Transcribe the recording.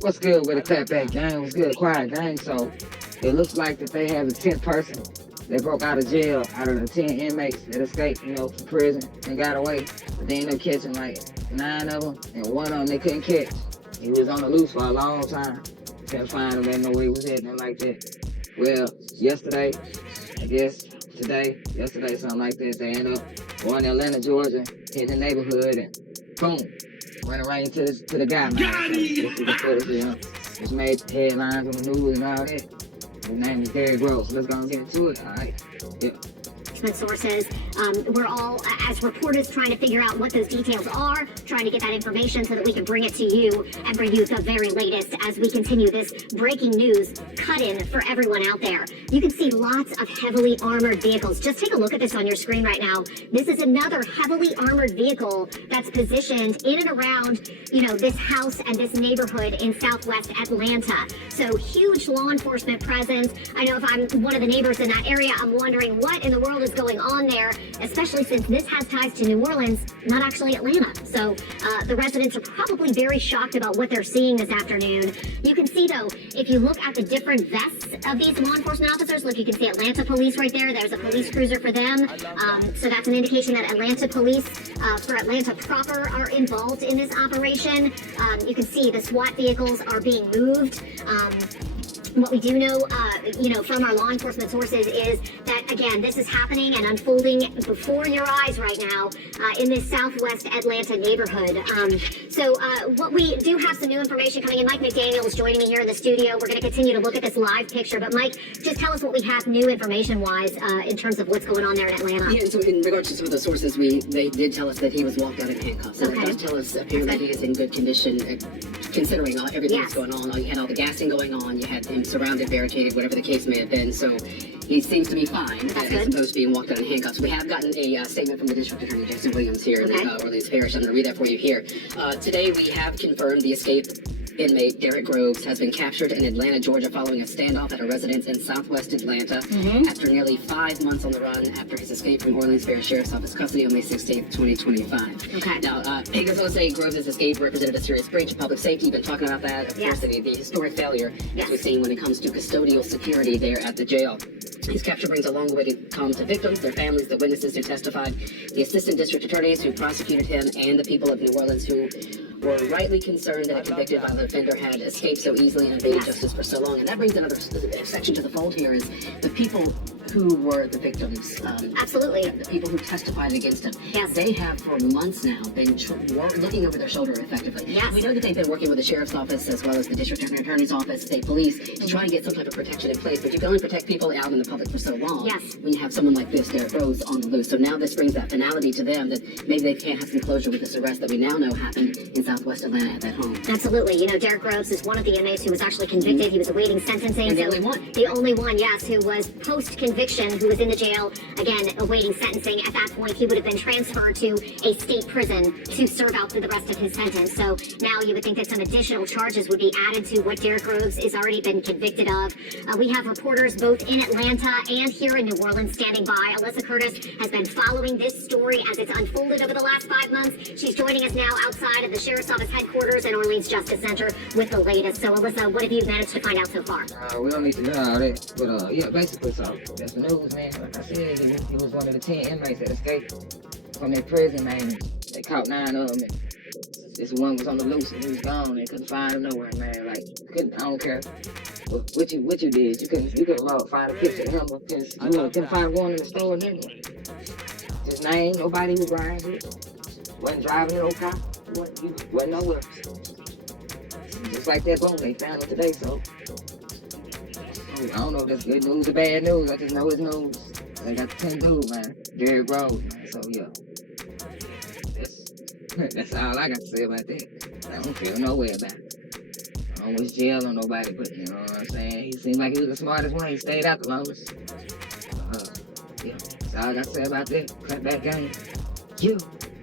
What's good with a clapback gang? What's good, quiet gang? So it looks like that they have a 10th person that broke out of jail out of the 10 inmates that escaped, from prison and got away. But they ended up catching like 9 of them, and one of them they couldn't catch. He was on the loose for a long time. Couldn't find him, didn't know where he was at, nothing like that. Well, yesterday, yesterday, something like that, they ended up going to Atlanta, Georgia, hitting the neighborhood, and boom, went right into the guy, man. So this is the footage, which made headlines on the news and all that. His name is Derrick. So let's go and get into it, all right? Yeah. Sources. We're all, as reporters, trying to figure out what those details are, trying to get that information so that we can bring it to you and bring you the very latest as we continue this breaking news cut-in for everyone out there. You can see lots of heavily armored vehicles. Just take a look at this on your screen right now. This is another heavily armored vehicle that's positioned in and around, this house and this neighborhood in southwest Atlanta. So huge law enforcement presence. I know if I'm one of the neighbors in that area, I'm wondering what in the world is going on there, especially since this has ties to New Orleans, not actually Atlanta. So the residents are probably very shocked about what they're seeing this afternoon. You can see, though, if you look at the different vests of these law enforcement officers, look, you can see Atlanta Police right there. There's a police cruiser for them. So that's an indication that Atlanta Police for Atlanta proper are involved in this operation. You can see the SWAT vehicles are being moved. What we do know, from our law enforcement sources is that, again, this is happening and unfolding before your eyes right now in this southwest Atlanta neighborhood. What we do have some new information coming in. Mike McDaniel is joining me here in the studio. We're going to continue to look at this live picture. But, Mike, just tell us what we have new information-wise in terms of what's going on there in Atlanta. Yeah, so in regards to some of the sources, they did tell us that he was walked out in handcuffs. And it does tell us apparently he is in good condition, considering everything that's going on. You had all the gassing going on. You had him surrounded, barricaded, whatever the case may have been. So he seems to be fine as opposed to being walked out in handcuffs. We have gotten a statement from the District Attorney Jason Williams here in the Orleans Parish. I'm going to read that for you here. Today we have confirmed the escaped inmate Derrick Groves has been captured in Atlanta, Georgia, following a standoff at a residence in southwest Atlanta after nearly 5 months on the run after his escape from Orleans Parish Sheriff's Office custody on May 16th, 2025. Okay. Now, it goes on to say Groves' escape represented a serious breach of public safety. You've been talking about that, of course, the historic failure as we've seen when it comes to custodial security there at the jail. His capture brings a long-awaited calm to victims, their families, the witnesses who testified, the assistant district attorneys who prosecuted him, and the people of New Orleans who were rightly concerned that a convicted violent offender had escaped so easily and evaded justice for so long. And that brings another section to the fold here is the people who were the victims. Absolutely. The people who testified against him. Yes. They have for months now been looking over their shoulder effectively. Yes. We know that they've been working with the sheriff's office as well as the district attorney's office, state police, to try and get some type of protection in place. But you can only protect people out in the public for so long when you have someone like this, Derrick Groves, on the loose. So now this brings that finality to them that maybe they can't have some closure with this arrest that we now know happened in southwest Atlanta at that home. Absolutely. Derrick Groves is one of the inmates who was actually convicted. He was awaiting sentencing. And the only one. The only one, yes, who was post-conviction, who was in the jail, again, awaiting sentencing. At that point, he would have been transferred to a state prison to serve out through the rest of his sentence. So now you would think that some additional charges would be added to what Derrick Groves has already been convicted of. We have reporters both in Atlanta and here in New Orleans standing by. Alyssa Curtis has been following this story as it's unfolded over the last 5 months. She's joining us now outside of the Sheriff's Office headquarters and Orleans Justice Center with the latest. So, Alyssa, what have you managed to find out so far? We don't need to know all that, but yeah, basically, so that's the news, man. Like I said, he was one of the 10 inmates that escaped from that prison, man. They caught 9 of them, and this one was on the loose, and he was gone. They couldn't find him nowhere, man. Like, I don't care what you did. You couldn't find a picture of him, because you couldn't find one in the store, and nothing. His name, nobody was riding with. Wasn't driving no car. Wasn't nowhere. Just like that, boom, they found him today, so I don't know if that's good news or bad news. I just know it's news. They got the 10 dude, man. Derrick Groves, man. So, yeah. That's all I got to say about that. I don't feel no way about it. I don't wish jail on nobody, but you know what I'm saying? He seemed like he was the smartest one. He stayed out the longest. Yeah. That's all I got to say about that. Cut that game. You.